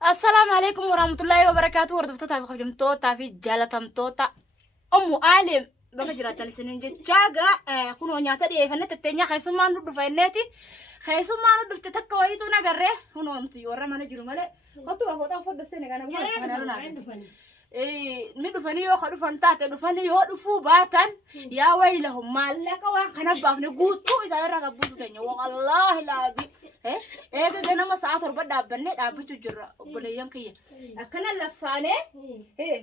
السلام عليكم ورحمة الله وبركاته. وردفتها في خجمتوتا في جالتمتوتا أم عالم بقجرة السنين جاجا كونوا نياتا دي فنت التنيا خيسو ما ندو فنتي خيسو ما ندو تتكويتو نغري هنو انتي ورا ما نجرو مالي خطوا فوتا فود السنة كان ندفني يو خدو فانتات دفني يو دفو باتن يا ويلهم مالك وان كان بافني غوتو إذا رغبوتو تنيا والله لا بي كنا ما ساعات ربع دابني دابتو جرا بنيان كي أكنا لفانة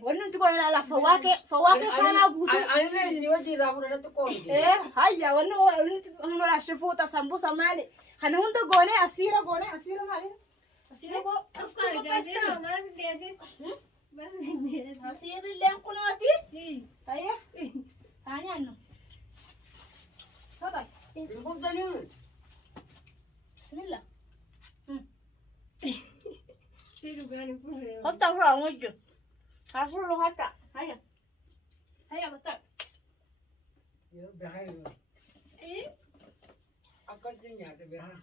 وانا تقول أنا فواكه سانا غوتو أنا اللي ودي رافونا تقول هيا وانا هم لا شفوتا سامبوسا مالي خنا هون تقولي أسيرة مالي أسيرة بو أصلا جالسين ما في جالسين أسيرة اللي أنقلاتي هيا ثاني عنه تفضل يقول دليل بسم الله تيجي بعدين فوق خذ تفرع وجه هفرع له حتى هيا بطل يبقى هاي إيه أكل الدنيا تبيها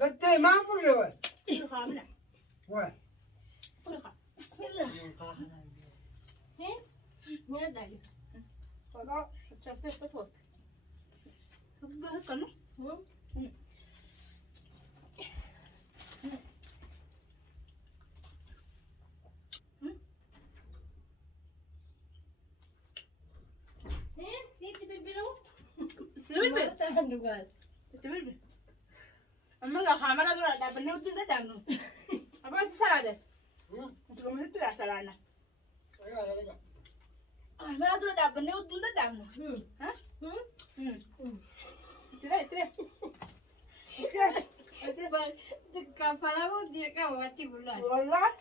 قلت ما فروا كل خامنة وين كل خام بسم الله هين ما داري خلاص شفت تفوت تبغى كنو إيه سيتي بالبلو سيبي ما تعرف قال سيبي أما لا خامنة دول ده بني ودي ده دامنو أبغى سلادة تقوم نطلع سلادة خامنة دول ده بني ودي ده دامنو ها ترى كفالا ودي كواتي بلون والله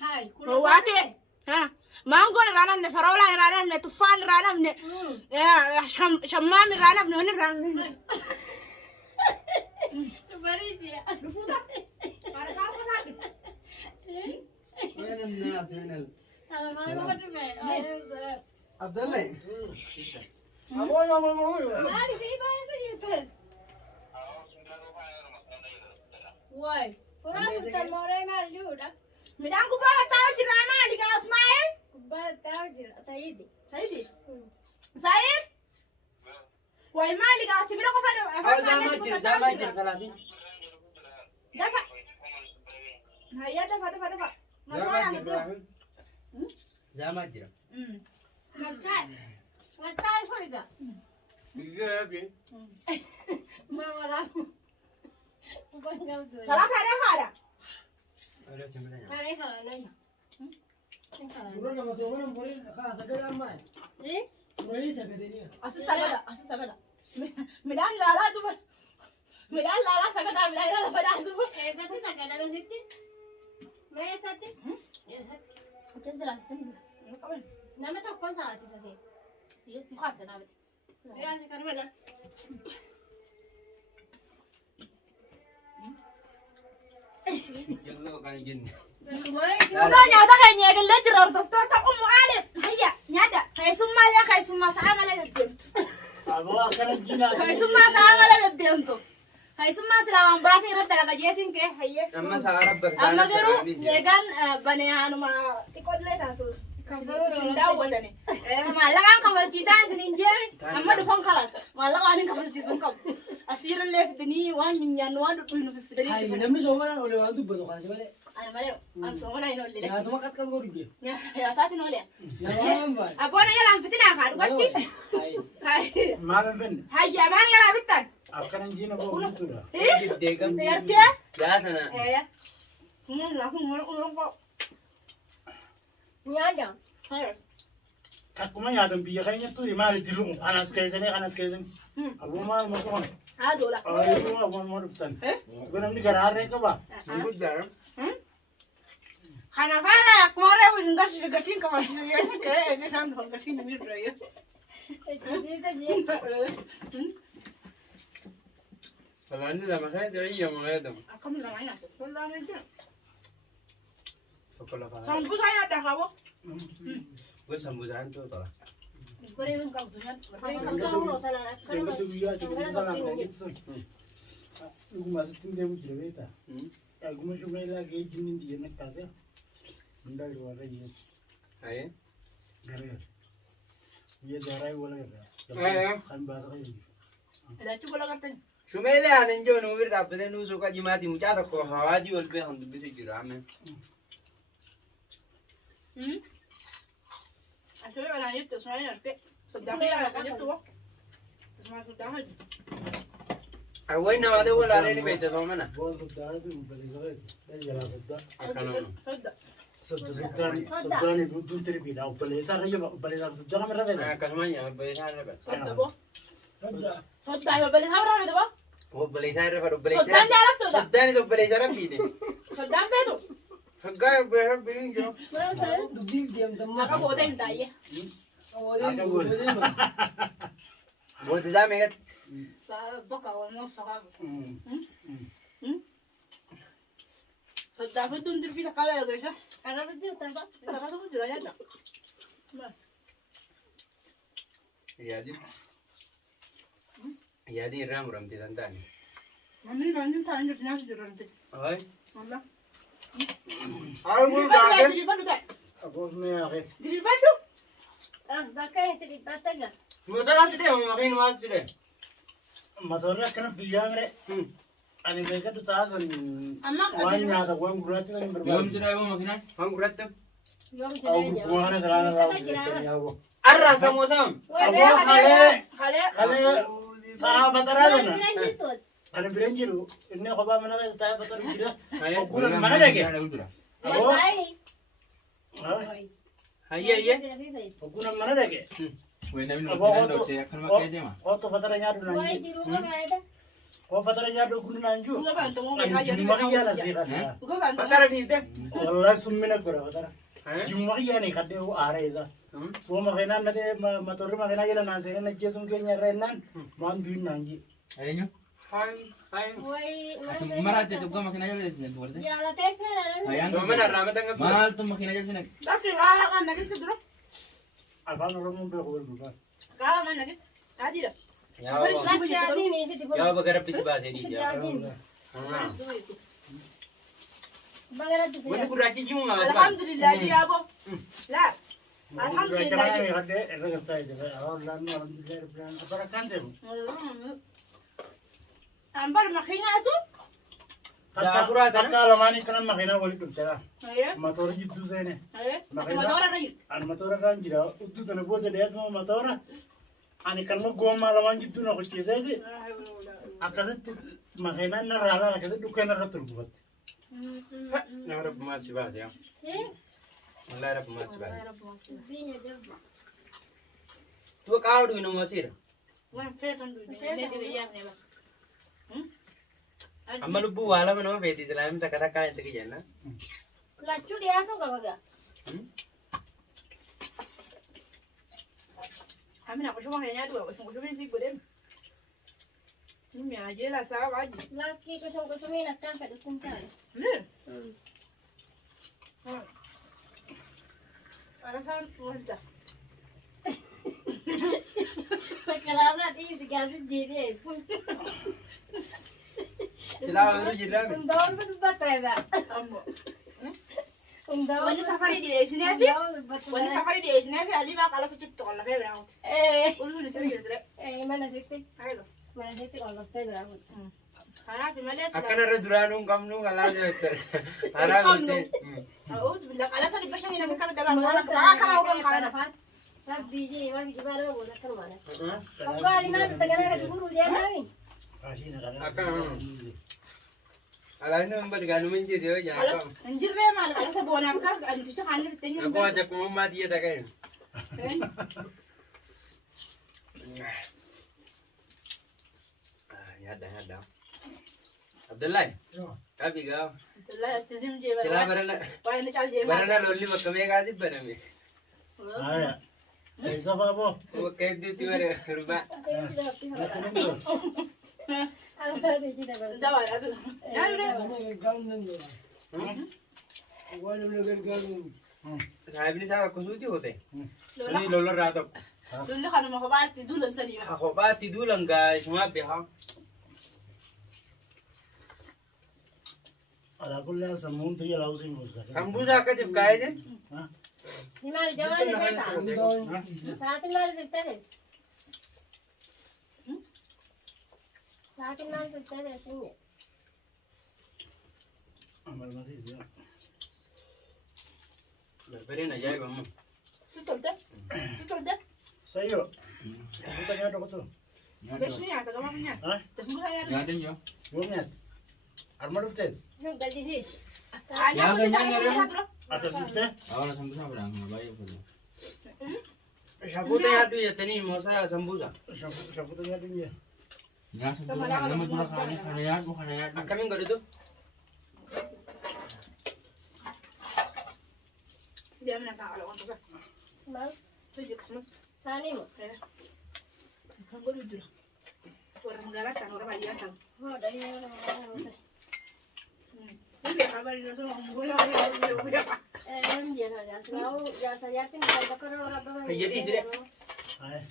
هاي كل رواتي ها مانغو رانا من فراولا رانا من تفان رانا من شمام رانا من هون رانا بريجي وين الناس وين أنا ما أعرف ما عبد الله أعرف إيه بس يفهم واي فرام تموري ما جودا ميدان كوبا تاو جراما ديغا اسماعيل كبار تاجر سيدي سيدي سيد واي مالي قاعد تبينا كوبا زماجر 30 دفع هيا دفع زماجر متى فرقة ما ولا سلام هذا هاي خلاص Bukan nama seorang boleh khas agak ramai. Boleh sekadar أساسا ميدان لا لا دفع ميدان لا لا سكت ميدان لا ميدان دفع إيه ستي سكنا ستي ما هي ستي تنزل على السن نما تكون ساعتي ساسي مخاصة نامت يا سكر بنا يلا كان جن لا نياتا كان يجي لجرا بفتوتا أم عالم هيا نياتا خيسوم ماليا خيسوم ما سامع للدين Abah kan jina. خيسوم ما سامع للدين تو خيسوم ما سلام براتي رد على جيتين كه هيا أما سأربك أما جرو يجان بني هانو ما تقول لي تاسو سنداو وتني ما لقى كم تيسان سنينجي أما دفن خلاص ما لقى أنا كم تيسان كم أسير اللي في الدنيا وان من ينوان دخلنا في الدنيا Hai, nama seorang oleh orang tu berdoa sebalik. أنا مالي أنا سوما ناينو اللي Ya, tu makat kan kau rugi. يا تاتي نولي Ya, apa? أبونا يلا فتنا خارج وقتي Hai. Malam ben, هيا ما يلا بتن akan jina bawa itu dah. ديكم يرتيا يا سنة إيه لا هو نياجا Aku mah nyadam biaya kayaknya tuh imali tilu, anas kaisen. Abu mal mau kemana? هذا ولا Oh itu mah abu mau depan. Gue namanya gara-gara itu bah. نقول خنا فعلا كمارة وش نقش نقشين كمان إيه إيش هم نقشين نمير رأيه طبعا لما كانت هي ما يدم أكمل معي والله ما يجي تقول لك سامبوسا يا دخاوة gue sambusan tuh toh Bareeduun qabdu nyaata. Kan kamu tanah kan Deemtu guyyaa tokko sanaan kan jettu dhuguma asitti deemu jira beekta. Dhuguma shumeelaa geejjibni hin diyyee nakkaate hundaa yeroo warra hiyyeessu. Aye. Gargar. Biyya daaraa wala gargaa. Kan baasa kan jiru. Ilaalchi gola qabdan. Shumeelee aanan jiru nu bira dhaabbatee nu suuqa jimaati mucaa tokko hawaajii wal bira kan dubbisee jiru amma. Asirra kanaan jirtu osoo hin arge. Soddaan fi kan jirtu boo. Osuma soddaan hojii. Awwain nama ta'e walaalee ni beekte soo mana. Boon soddaa fi mubaleessa beekta. Dhalli soddaa. Akkanuma. Sodda. Soddaan ibidduun tirbiidha. Obboleessaa irra jaba obboleessaaf soddaan irra beekta. Akkasuma nyaama obboleessaa irra fedha. Sodda boo. Soddaa obboleessaa biraa miti boo. Obboleessaa irra fedha obboleessaa. Soddaan jaalattuudha. Soddaanis obboleessaa irra fiide. Soddaan feetu. Haggaa obboleessaa biraa jiru. Dubbiif deemtammaa. Akka boodee hin taa'ee. Bootisaa meeqatti? Bakka walmoo sakaatu. Soddaa fi duun dirbii takkaa laala geessa. Karena tu tanpa. Takkaatu jira nyaata. Yaadii irraa muramtee kan taane. Manni raanjin taa'an jirtu nyaata jirante. Ayi. Wallah. Arguun taate. Diriirfadhu ta'e. Aboos mee hafe. Diriirfadhu. Ah, bakal itu kita tengah. Mutalaatti deemu makiin waatti deemu. Matoorri akkana biyyaa mire. Ani beekatu saasan Amma waan nyaata waan gurraatti kan hin barbaadu. Yoomsi dha yoo makiinaan? Kan gurratti. Jom Au sini. gurgurana salaana raawwatu yaa'u. Arraa samoosam. Aboo kalee kalee. kalee sa'a bataraa lana. Ini tu. Ani bireen jiru inni kophaa mana keessa taa'ee bataru jira. Oggunan mana dhage. Aboo Hayye hayye. oggunan mana dhage. Wai namni Aboo makiinaan dhoftee akkanuma kee deema. Otto fatara nyaadhu naan Wah, jiru. di rumah ada. Oo fatara nyaadhu oggunan naan jiru. Buka bantu mau Ani jimma kiyyaa na seeqadha. Buka bantu. Bakara dhiifte. Wallahi summina godha fatara. Jimma kiyyaa ni kadhee aara isaa. Soo makiinaan nadhee matoorri makiinaa jala naan seenee najjeesuun keenya irra jennaan maan du'in naan jee. Eenyu? Hai. Hai. Wah, Maraate dhugaa makiinaa jala deemsisan dubartii. ya la tercera. Ayaan Yoo mana irraa mata qabdu. maaltu makiinaa jala sinag Bakki kaala kan nagis duro. Afaan Oromoon beeku wal dubbaa. Kaala kan nagis. Adira. Lagi jadi ni itu di Yaa baga rabbisi baasee dhiija. Jadi. Bagaimana tu Wanti sih? gurraachi jimu maa baas. Alhamdulillah dia bo. La. Alhamdulillah. Kadhee irra galtaa jira. Alhamdulillah alhamdulillah rabbilaan barakaan deemu. Ambar makina tu. Takka lamaanii kanan makiinaa walitti dhufteera. Ayo. Matoora jidduu seene. Ayo. Makina. Motora rajin. Ani matoora irraan jira. Uttuu tana booda dheetuma matoora. Ani kalma gommaa lamaan jidduu na qochiiseeti. Akkasitti makiinaan narraa laala akkasitti dhukkeen irratti turbuufatte. Nama rabbi maal si baase yaa. Wallahi rabbi maal si baase. Binya jauh. Tua qaawwa dhugi nama wasiira. Wan fetan du. Ne dire yam ne ba. Amma lubbuu waa lama nama feeti islaamin takka takkaa itti kijenna. Lacu dia tu kau baga. Amina ko shuma hanya du. Ko shuma si godem. Mimi ajela sawa aji. Laki kosong ini nak sampai tu kumpulan. Ne. Alasan wajda. Kalau ini dikasih jadi. Silaa oolu jirraa mi? Undawar berbatera. Ammo. Undawar. Wani safari di sini fi. Wani safari di sini fi ali ba kala sa tiktok la fe bra. Ulu ni sari dire. Mana sih? Ayo. Mana sih kalau saya berapa? Hara fi males. Akkana irra duraanuu hin qabnu kalaa jette. Haraa gootee. أعوذ بالله على سنة بشر هنا من كم دبا ما كم أقول قاعدة Rabbi je maki gimana mau nak mana? Apa ni mana tengah nak buru dia ni? Ashiina kana. Akkana. Alaa inni hin badgaanu min jirti yoo على jaa. نجيب ليه ما على سبب أنا بكرة أنت تشوف عندك التاني Akkuma jakkuma maa xiyya taka'e. Nyaadda. Abdullahi. Qabii gaa. لا تزم Silaa جيبا barana. وين نجعل جيبا Barana lolli bakka meeqaatiif baname. Aya. Isa baabo. Bakka hedduutti bara gurbaa. Apa ni kita ber? دوا لا تقول يا رجال Saayibni isaa akkasuuti hoote. Inni lollarraa tokko. Dulu kan mau kebati dulu sedih. Ako bati dulang guys, mabi ha. على كل سمون تيجي لازم يوزع Sambusa ka jib kaya din. ها Himar jawali beta. Saat mal beta. Saat mal beta sini. عمل ما تيجي Berbeda aja bang. Betul deh. سيو انت قاعد تقول Besok ni ada kamu punya. ها Tunggu saya. Ada yo. يوميات المرة فتت Nung gaji di. Ada aku di sana. أتفتت Awal sambusa berang, bayi pun. Shafuta ya tu ya tani mosa sambusa. شافوا تيجي الدنيا Ya sambusa, nama dua kali kanayat bukan kanayat. Kami enggak ada tu. Dia mana salah orang tu. Mal. Tujuh kesempatan. Sani mo. Kan gue lucu. Orang galak kan orang bayi kan. Oh, dari orang. Ini kabar ini semua gue Dia kan tahu jasa yatim kalau kan orang tua. Jadi sih. هاي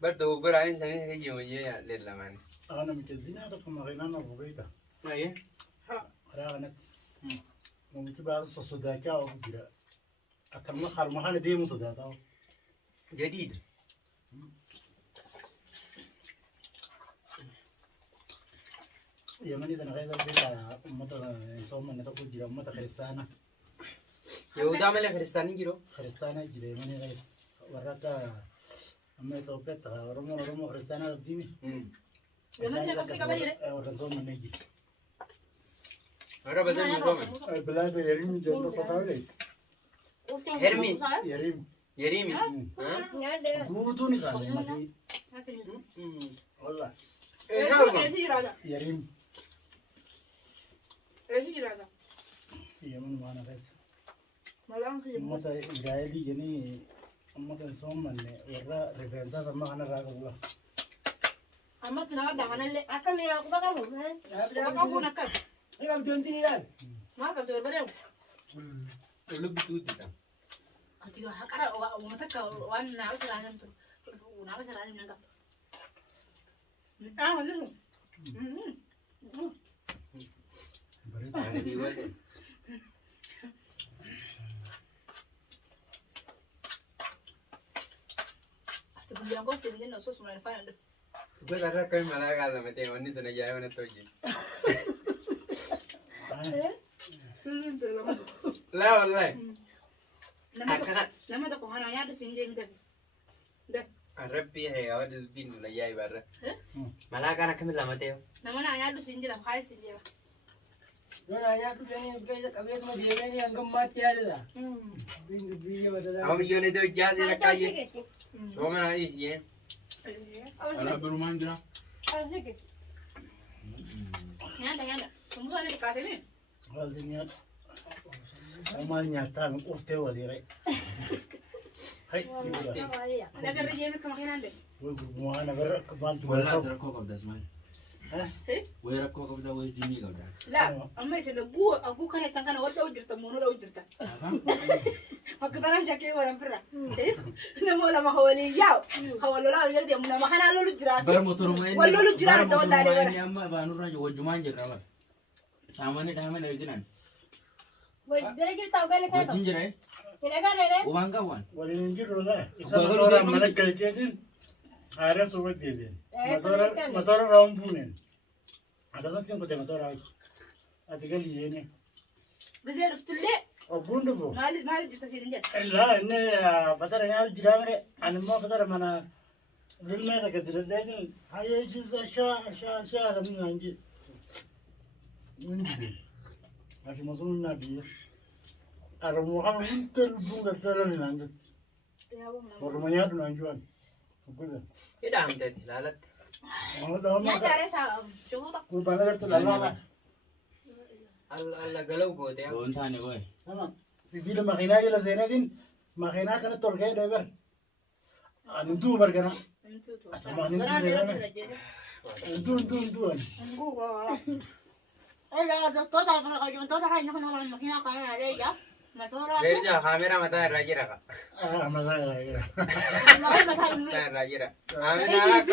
Bertu berain sini kayak gimana ya lihat man. أنا متزين هذا كم غينا نبغيته Nah ya. راغنت ممكن بعض الصداقة أو كده أكمل ما خار ما دي مصداقة Jadi. يمني ده نغير البيت مثلا يسوون من تقول جرا مثلا خريستانا Ya udah malah Kristani gitu. خريستانا جرا يمني غير وراك أما يتوبت رمو خريستانا بديني Gimana sih kabar ini? ورزون من يجي Ada betul nih البلاد يريم جنب فتاوي Hermi. يريم Yerimi. Ada. بوتوني سالي مسي والله يريم يمن ما أنا بس متى إسرائيلي جني متى سوم من ورا ريفرنسا ما أنا راك والله Amat nak dah mana le? Akan ni aku bakal mo. Aku pun nak. Ini kamu tuan ini kan? Mak tu berapa? Lebih betul kita. Katiga hakara wa mata ka wan na usalanan tu. Na usalanan nang. Ah, lu. Ada di luar. Tu bilang kau sini nak sos mana faham tu. Gue karena kau malah kalau mati ini tu nak jaya mana tu je. Sini tu lama. Lah wallahi. Lama tu kau hanya ada sini je ni. Dah. Arabi hai awak tu bin nak jaya barra. Malah karena kami lama tu. Nama nak hanya ada sini je lah, kaya sini je lah. Tuan ayah tu kan ini guys, kami tu dia kan yang gembat ya dah. Bingung macam Awak mesti ni tu jaya nak kaya. So mana isi ya? Ada berumahan dira. Sige. Nyanda. Kamu sana di kafe ni? خلاص يا وما نياتا أفتى وديري هاي تقول Ada kerja ni kamu kena ada. مو أنا برا كمان Wala تقول tera ko kabda smile. ها Wala ko kabda wala jimi kabda. La, amma isi da gu kana tangana wata ujirta mono da ujirta. Makutana shake waran fira. Na mola ma hawali yaw. Hawalo la yaldi mun ma kana lolu jira. Bar motor mo Wallo lu jira da wallahi bara. Ni amma ba nurra jo juman je kamar. Samane dah mana ginan. Woi, bere kita tahu kan kan. Wajin jere. Ini kan ada. Uang kawan. ولا نجير ولا إذا مطور ملك كيسين عارف سوى ديلين مطور راون بونين هذا لا تيجي كده مطور هاي أتقول لي يعني Bizai ruftulle. أقول له Mali jirta sinin je. لا إني بدر يا الجرامة أنا ما بدر منا بالماذا كده لكن هاي جزء شا من عندي من جديد لكن مصون النبي أنا محمد أنت البوغة ترى من عندك ورميات من عندك وكذا Ida am tadi lalat. هذا هم Nyanda ada sa. Coba tak. كل بنا قلت لا لا Allah galau go tu ya. Don tane boy. تمام في فيلم ما خينا جل زينادين ما خينا كانت تركيا دايبر أنتو بركنا Itu tu. Sama ni tu Orang dia dia ni. kerja je. أنتو إلا دكتورة فقدمتها حين نحن على الماكينة قايمة عليها ماتورة Beja kamera mata rajira ka. Ah, masaya. ما هي مكان Mata rajira. Ini TV?